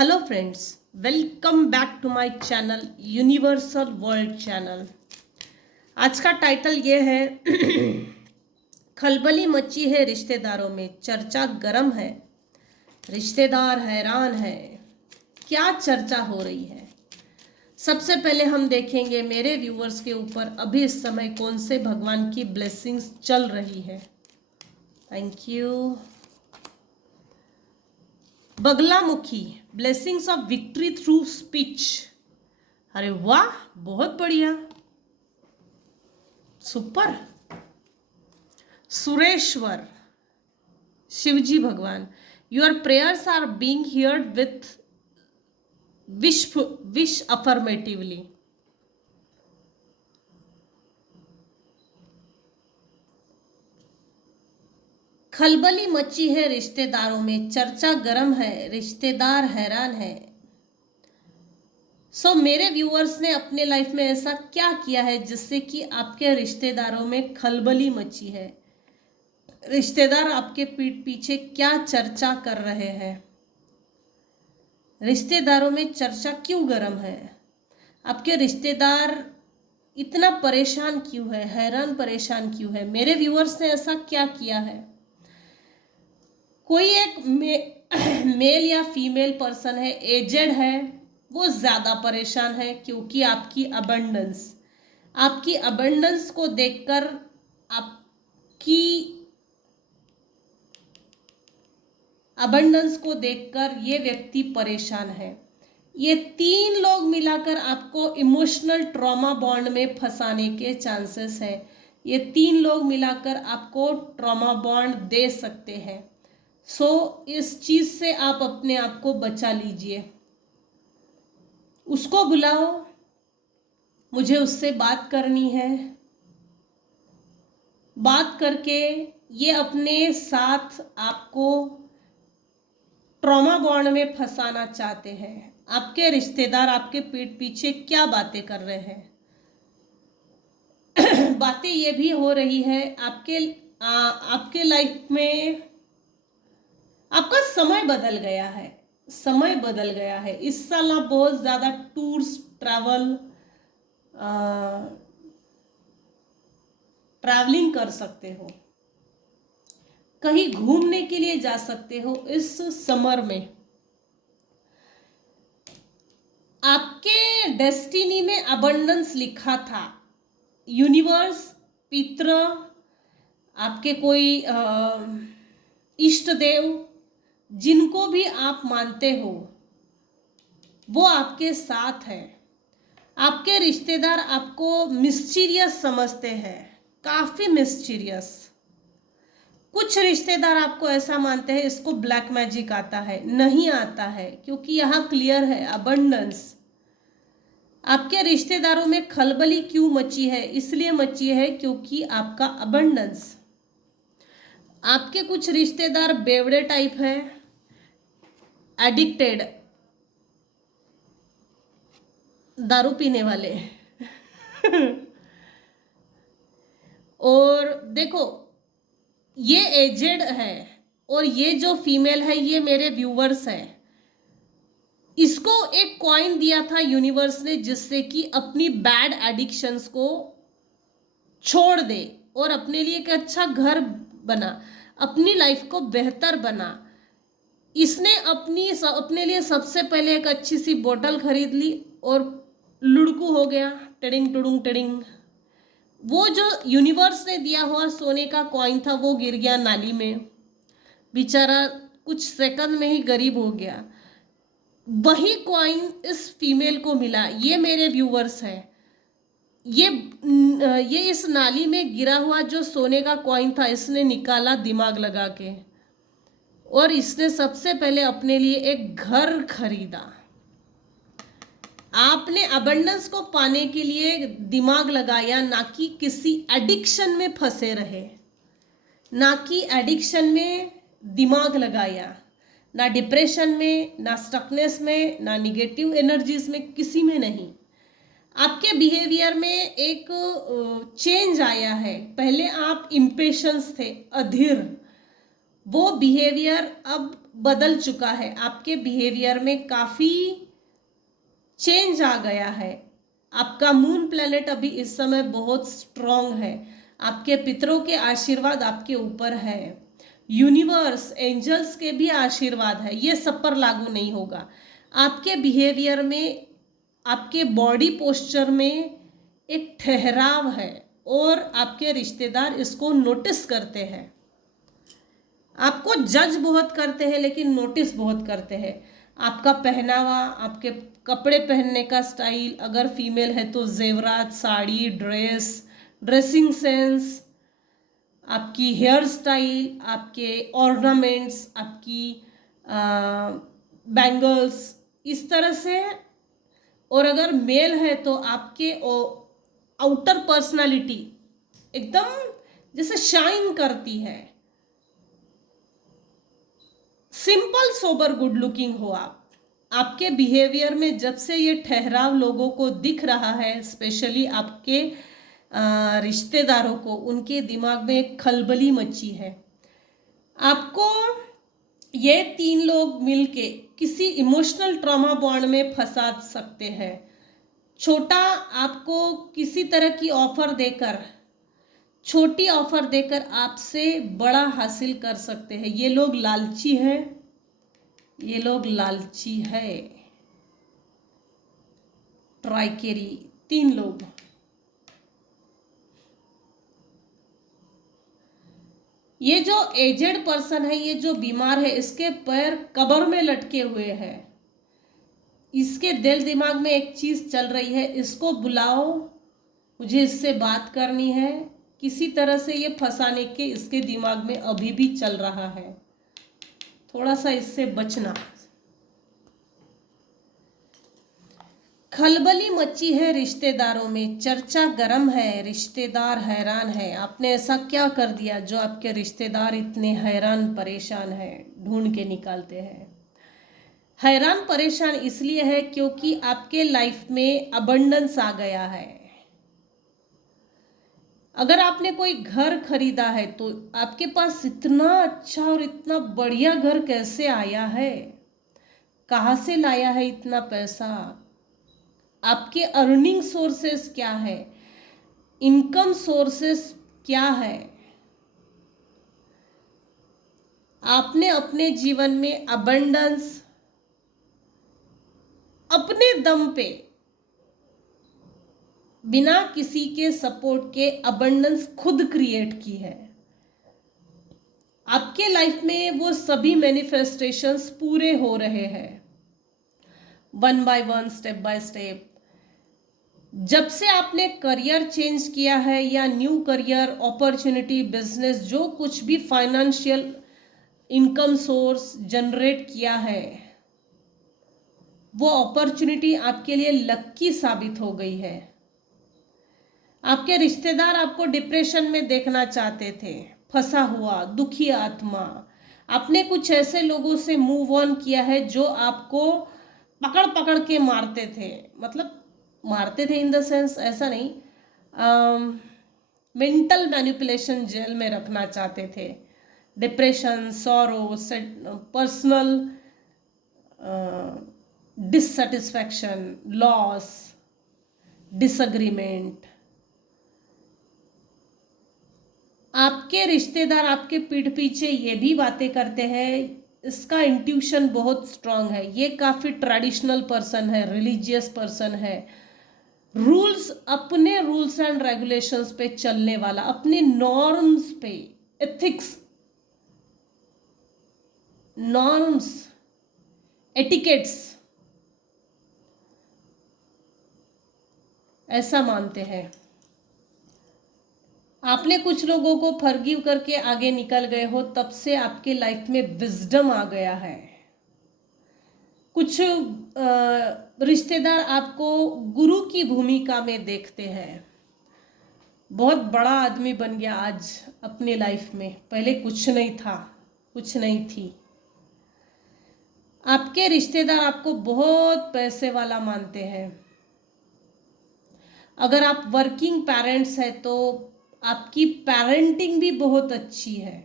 Hello friends, welcome back to my channel universal world channel. आज का title ये है खलबली मची है रिश्तेदारों में, चर्चा गर्म है, रिश्तेदार हैरान है। क्या चर्चा हो रही है? सबसे पहले हम देखेंगे मेरे व्यूअर्स के ऊपर अभी इस समय कौन से भगवान की ब्लेसिंग्स चल रही है। Thank you. Baglamukhi, blessings of victory through speech. अरे वाह, बहुत बढ़िया, सुपर। सुरेश्वर, शिवजी भगवान, your prayers are being heard with wish affirmatively. खलबली मची है रिश्तेदारों में, चर्चा गर्म है, रिश्तेदार हैरान है। मेरे व्यूअर्स ने अपने लाइफ में ऐसा क्या किया है जिससे कि आपके रिश्तेदारों में खलबली मची है? रिश्तेदार आपके पीठ पीछे क्या चर्चा कर रहे हैं? रिश्तेदारों में चर्चा क्यों गर्म है? आपके रिश्तेदार इतना परेशान क्यों है, हैरान परेशान क्यों है? मेरे व्यूअर्स ने ऐसा क्या किया है? कोई एक मेल या फीमेल पर्सन है, एजेड है, वो ज्यादा परेशान है क्योंकि आपकी अबंडेंस को देखकर ये व्यक्ति परेशान है। ये तीन लोग मिलाकर आपको इमोशनल ट्रॉमा बॉन्ड में फंसाने के चांसेस है। ये तीन लोग मिलाकर आपको ट्रॉमा बॉन्ड दे सकते हैं। इस चीज से आप अपने आप को बचा लीजिए। उसको बुलाओ, मुझे उससे बात करनी है। बात करके ये अपने साथ आपको ट्रॉमा बॉन्ड में फंसाना चाहते हैं। आपके रिश्तेदार आपके पीठ पीछे क्या बातें कर रहे हैं? बातें ये भी हो रही है आपके लाइफ में आपका समय बदल गया है। इस साल आप बहुत ज्यादा टूर्स ट्रैवलिंग कर सकते हो, कहीं घूमने के लिए जा सकते हो इस समर में। आपके डेस्टिनी में अबंडेंस लिखा था। यूनिवर्स, पितृ, आपके कोई इष्ट देव, जिनको भी आप मानते हो, वो आपके साथ है। आपके रिश्तेदार आपको मिस्टीरियस समझते हैं, काफी मिस्टीरियस। कुछ रिश्तेदार आपको ऐसा मानते हैं इसको ब्लैक मैजिक आता है। नहीं आता है, क्योंकि यहाँ क्लियर है अबंडेंस। आपके रिश्तेदारों में खलबली क्यों मची है? इसलिए मची है क्योंकि आपका अबंडेंस। आपके कुछ रिश्तेदार बेवड़े टाइप है, एडिक्टेड, दारू पीने वाले और देखो, ये एजेड है और ये जो फीमेल है ये मेरे व्यूवर्स है। इसको एक कॉइन दिया था यूनिवर्स ने जिससे कि अपनी बैड एडिक्शंस को छोड़ दे और अपने लिए एक अच्छा घर बना, अपनी लाइफ को बेहतर बना। इसने अपने लिए सबसे पहले एक अच्छी सी बोतल खरीद ली और लुड़कू हो गया, टिडिंग टुडुंग टिडिंग। वो जो यूनिवर्स ने दिया हुआ सोने का कॉइन था वो गिर गया नाली में, बेचारा कुछ सेकंड में ही गरीब हो गया। वही कॉइन इस फीमेल को मिला। ये मेरे व्यूवर्स है। ये इस नाली में गिरा हुआ जो सोने का कॉइन था इसने निकाला दिमाग लगा के, और इसने सबसे पहले अपने लिए एक घर खरीदा। आपने अबंडेंस को पाने के लिए दिमाग लगाया, ना कि किसी एडिक्शन में फंसे रहे, ना कि एडिक्शन में दिमाग लगाया, ना डिप्रेशन में, ना स्टकनेस में, ना निगेटिव एनर्जीज में, किसी में नहीं। आपके बिहेवियर में एक चेंज आया है। पहले आप इम्पेशंस थे, अधीर, वो बिहेवियर अब बदल चुका है, आपके बिहेवियर में काफ़ी चेंज आ गया है। आपका मून प्लैनेट अभी इस समय बहुत स्ट्रॉन्ग है, आपके पितरों के आशीर्वाद आपके ऊपर है, यूनिवर्स एंजल्स के भी आशीर्वाद है, ये सब पर लागू नहीं होगा। आपके बिहेवियर में, आपके बॉडी पोस्चर में एक ठहराव है और आपके रिश्तेदार इसको नोटिस करते हैं। आपको जज बहुत करते हैं लेकिन नोटिस बहुत करते हैं। आपका पहनावा, आपके कपड़े पहनने का स्टाइल, अगर फीमेल है तो जेवरात, साड़ी, ड्रेस, ड्रेसिंग सेंस, आपकी हेयर स्टाइल, आपके ऑर्नामेंट्स, आपकी बैंगल्स, इस तरह से। और अगर मेल है तो आपके आउटर पर्सनालिटी एकदम जैसे शाइन करती है। सिंपल सोबर गुड लुकिंग हो आप। आपके बिहेवियर में जब से ये ठहराव लोगों को दिख रहा है, स्पेशली आपके रिश्तेदारों को, उनके दिमाग में एक खलबली मची है। आपको ये तीन लोग मिलके किसी इमोशनल ट्रॉमा बॉन्ड में फंसा सकते हैं। छोटा आपको किसी तरह की ऑफर देकर, छोटी ऑफर देकर आपसे बड़ा हासिल कर सकते हैं। ये लोग लालची हैं, ये लोग लालची है। ट्राइकेरी, तीन लोग। ये जो एजेड पर्सन है, ये जो बीमार है, इसके पैर कब्र में लटके हुए हैं। इसके दिल दिमाग में एक चीज चल रही है, इसको बुलाओ, मुझे इससे बात करनी है। किसी तरह से ये फंसाने के इसके दिमाग में अभी भी चल रहा है। थोड़ा सा इससे बचना। खलबली मची है रिश्तेदारों में, चर्चा गर्म है, रिश्तेदार हैरान है। आपने ऐसा क्या कर दिया जो आपके रिश्तेदार इतने हैरान परेशान हैं, ढूंढ के निकालते हैं। हैरान परेशान इसलिए है क्योंकि आपके लाइफ में अबंडेंस आ गया है। अगर आपने कोई घर खरीदा है तो आपके पास इतना अच्छा और इतना बढ़िया घर कैसे आया है, कहाँ से लाया है इतना पैसा, आपके अर्निंग सोर्सेस क्या है, इनकम सोर्सेस क्या है। आपने अपने जीवन में अबंडेंस अपने दम पे, बिना किसी के सपोर्ट के अबंडेंस खुद क्रिएट की है। आपके लाइफ में वो सभी मैनिफेस्टेशंस पूरे हो रहे हैं, one by one, step by step. जब से आपने करियर चेंज किया है या न्यू करियर, अपॉर्चुनिटी, बिजनेस, जो कुछ भी फाइनेंशियल इनकम सोर्स जनरेट किया है, वो अपॉर्चुनिटी आपके लिए लक्की साबित हो गई है। आपके रिश्तेदार आपको डिप्रेशन में देखना चाहते थे, फंसा हुआ, दुखी आत्मा। आपने कुछ ऐसे लोगों से मूव ऑन किया है जो आपको पकड़ पकड़ के मारते थे, मतलब मारते थे इन द सेंस ऐसा नहीं, मेंटल मैनिपुलेशन, जेल में रखना चाहते थे। Depression, sorrow, personal dissatisfaction, loss, disagreement. आपके रिश्तेदार आपके पीठ पीछे ये भी बातें करते हैं, इसका इंट्यूशन बहुत स्ट्रांग है। ये काफ़ी ट्रेडिशनल पर्सन है, रिलीजियस पर्सन है, रूल्स, अपने रूल्स एंड रेगुलेशंस पे चलने वाला, अपने नॉर्म्स पे, एथिक्स, नॉर्म्स, एटिकेट्स, ऐसा मानते हैं। आपने कुछ लोगों को फॉरगिव करके आगे निकल गए हो, तब से आपके लाइफ में विजडम आ गया है। कुछ रिश्तेदार आपको गुरु की भूमिका में देखते हैं। बहुत बड़ा आदमी बन गया आज अपने लाइफ में, पहले कुछ नहीं था, कुछ नहीं थी। आपके रिश्तेदार आपको बहुत पैसे वाला मानते हैं। अगर आप वर्किंग पेरेंट्स हैं तो आपकी पेरेंटिंग भी बहुत अच्छी है।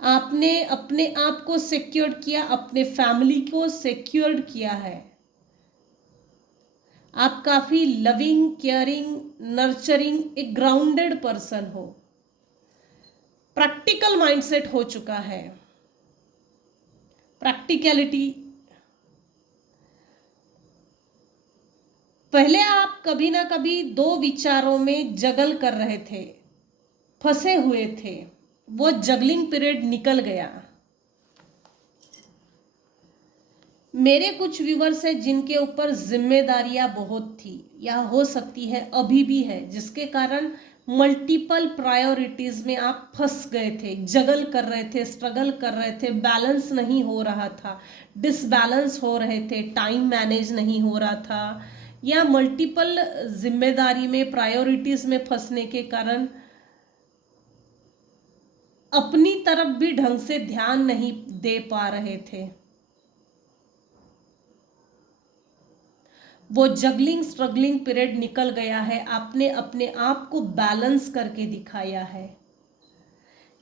आपने अपने आप को सिक्योर किया, अपने फैमिली को सिक्योर किया है। आप काफी लविंग, केयरिंग, नर्चरिंग, एक ग्राउंडेड पर्सन हो, प्रैक्टिकल माइंडसेट हो चुका है, प्रैक्टिकलिटी। पहले आप कभी ना कभी दो विचारों में जगल कर रहे थे, फंसे हुए थे, वो जगलिंग पीरियड निकल गया। मेरे कुछ व्यूवर्स हैं जिनके ऊपर जिम्मेदारियां बहुत थी, या हो सकती है अभी भी है, जिसके कारण मल्टीपल प्रायोरिटीज में आप फंस गए थे, जगल कर रहे थे, स्ट्रगल कर रहे थे, बैलेंस नहीं हो रहा था, डिसबैलेंस हो रहे थे, टाइम मैनेज नहीं हो रहा था, या मल्टीपल जिम्मेदारी में, प्रायोरिटीज में फंसने के कारण अपनी तरफ भी ढंग से ध्यान नहीं दे पा रहे थे। वो जगलिंग स्ट्रगलिंग पीरियड निकल गया है, आपने अपने आप को बैलेंस करके दिखाया है।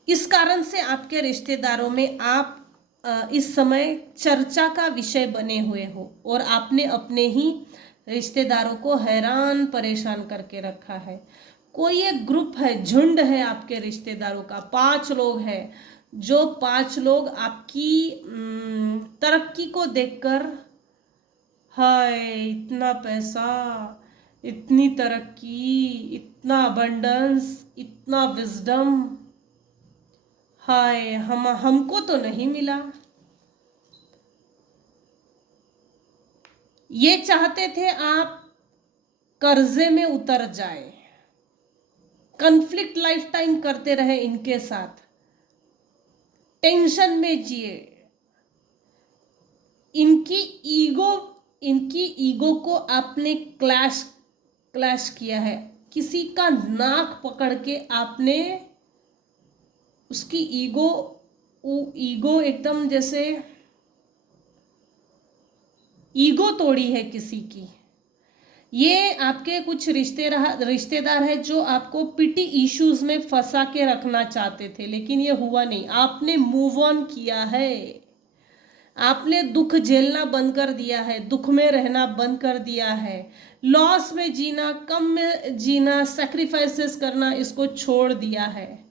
इस कारण से आपके रिश्तेदारों में आप इस समय चर्चा का विषय बने हुए हो, और आपने अपने ही रिश्तेदारों को हैरान परेशान करके रखा है। कोई एक ग्रुप है, झुंड है आपके रिश्तेदारों का, 5 लोग हैं, जो 5 लोग आपकी तरक्की को देखकर, हाय इतना पैसा, इतनी तरक्की, इतना अबंडेंस, इतना विजडम, हाय हमको तो नहीं मिला। ये चाहते थे आप कर्जे में उतर जाए, कन्फ्लिक्ट लाइफ टाइम करते रहे इनके साथ, टेंशन में जिए। इनकी ईगो को आपने क्लैश किया है, किसी का नाक पकड़ के आपने उसकी ईगो एकदम जैसे ईगो तोड़ी है किसी की। ये आपके कुछ रिश्तेदार हैं जो आपको पिटी इश्यूज में फंसा के रखना चाहते थे, लेकिन ये हुआ नहीं, आपने मूव ऑन किया है, आपने दुख झेलना बंद कर दिया है, दुख में रहना बंद कर दिया है, लॉस में जीना, कम में जीना, सैक्रिफाइसेस करना, इसको छोड़ दिया है।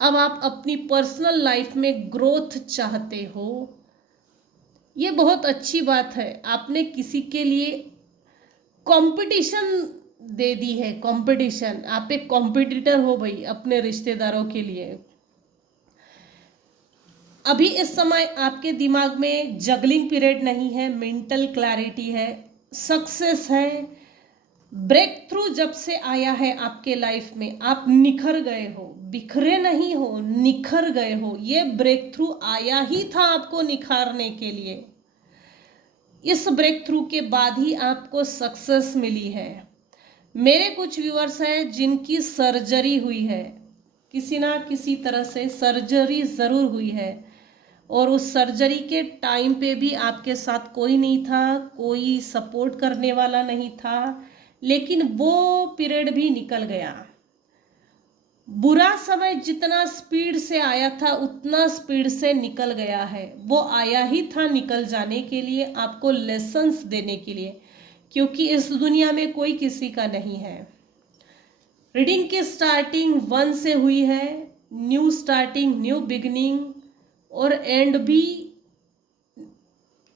अब आप अपनी पर्सनल लाइफ में ग्रोथ चाहते हो, ये बहुत अच्छी बात है। आपने किसी के लिए कंपटीशन दे दी है, कंपटीशन, आप एक कॉम्पिटिटर हो भाई अपने रिश्तेदारों के लिए। अभी इस समय आपके दिमाग में जगलिंग पीरियड नहीं है, मेंटल क्लैरिटी है, सक्सेस है। ब्रेक थ्रू जब से आया है आपके लाइफ में, आप निखर गए हो, बिखरे नहीं हो, निखर गए हो। ये ब्रेक थ्रू आया ही था आपको निखारने के लिए। इस ब्रेक थ्रू के बाद ही आपको सक्सेस मिली है। मेरे कुछ व्यूअर्स हैं जिनकी सर्जरी हुई है, किसी ना किसी तरह से सर्जरी ज़रूर हुई है, और उस सर्जरी के टाइम पे भी आपके साथ कोई नहीं था, कोई सपोर्ट करने वाला नहीं था, लेकिन वो पीरियड भी निकल गया। बुरा समय जितना स्पीड से आया था उतना स्पीड से निकल गया है। वो आया ही था निकल जाने के लिए, आपको लेसन्स देने के लिए, क्योंकि इस दुनिया में कोई किसी का नहीं है। रीडिंग की स्टार्टिंग 1 से हुई है, न्यू स्टार्टिंग, न्यू बिगिनिंग, और एंड भी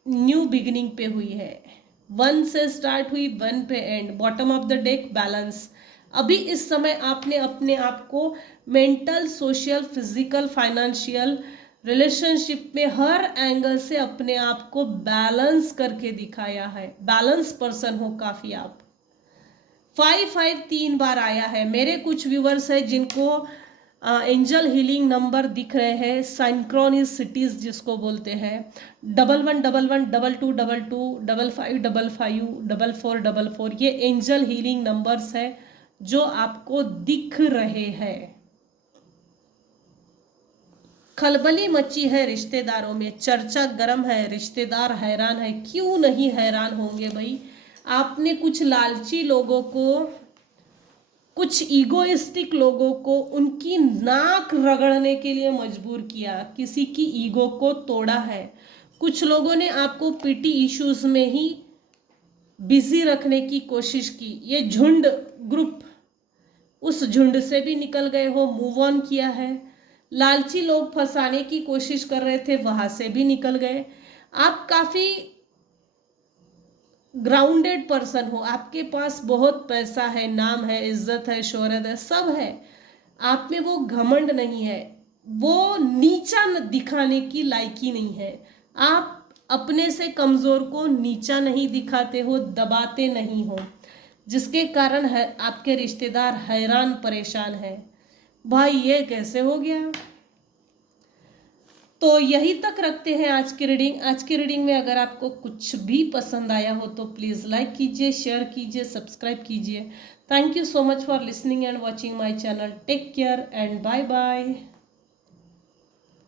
न्यू बिगिनिंग पे हुई है। 1 से स्टार्ट हुई, 1 पे and, bottom of the deck balance. अभी इस समय आपने अपने आप को mental, social, physical, financial, relationship में हर एंगल से अपने आप को बैलेंस करके दिखाया है। बैलेंस पर्सन हो काफी आप। 5 3 बार आया है। मेरे कुछ व्यूवर्स हैं जिनको एंजल हीलिंग नंबर दिख रहे हैं, सिंक्रोनिसिटीज जिसको बोलते हैं, 1111 22 22 55 55 44 44, ये एंजल हीलिंग नंबर्स है जो आपको दिख रहे हैं। खलबली मची है रिश्तेदारों में, चर्चा गर्म है, रिश्तेदार हैरान है। क्यों नहीं हैरान होंगे भाई, आपने कुछ लालची लोगों को कुछ ईगोइस्टिक लोगों को उनकी नाक रगड़ने के लिए मजबूर किया, किसी की ईगो को तोड़ा है। कुछ लोगों ने आपको पीटी इश्यूज में ही बिजी रखने की कोशिश की। ये झुंड ग्रुप, उस झुंड से भी निकल गए हो, मूव ऑन किया है। लालची लोग फंसाने की कोशिश कर रहे थे, वहां से भी निकल गए। आप काफी ग्राउंडेड पर्सन हो, आपके पास बहुत पैसा है, नाम है, इज्जत है, शोहरत है, सब है। आप में वो घमंड नहीं है, वो नीचा दिखाने की लायकी नहीं है। आप अपने से कमजोर को नीचा नहीं दिखाते हो, दबाते नहीं हो, जिसके कारण है आपके रिश्तेदार हैरान परेशान है, भाई ये कैसे हो गया। तो यही तक रखते हैं आज की रीडिंग। आज की रीडिंग में अगर आपको कुछ भी पसंद आया हो तो प्लीज़ लाइक कीजिए, शेयर कीजिए, सब्सक्राइब कीजिए। Thank you so much for listening and watching my channel. Take care and bye bye.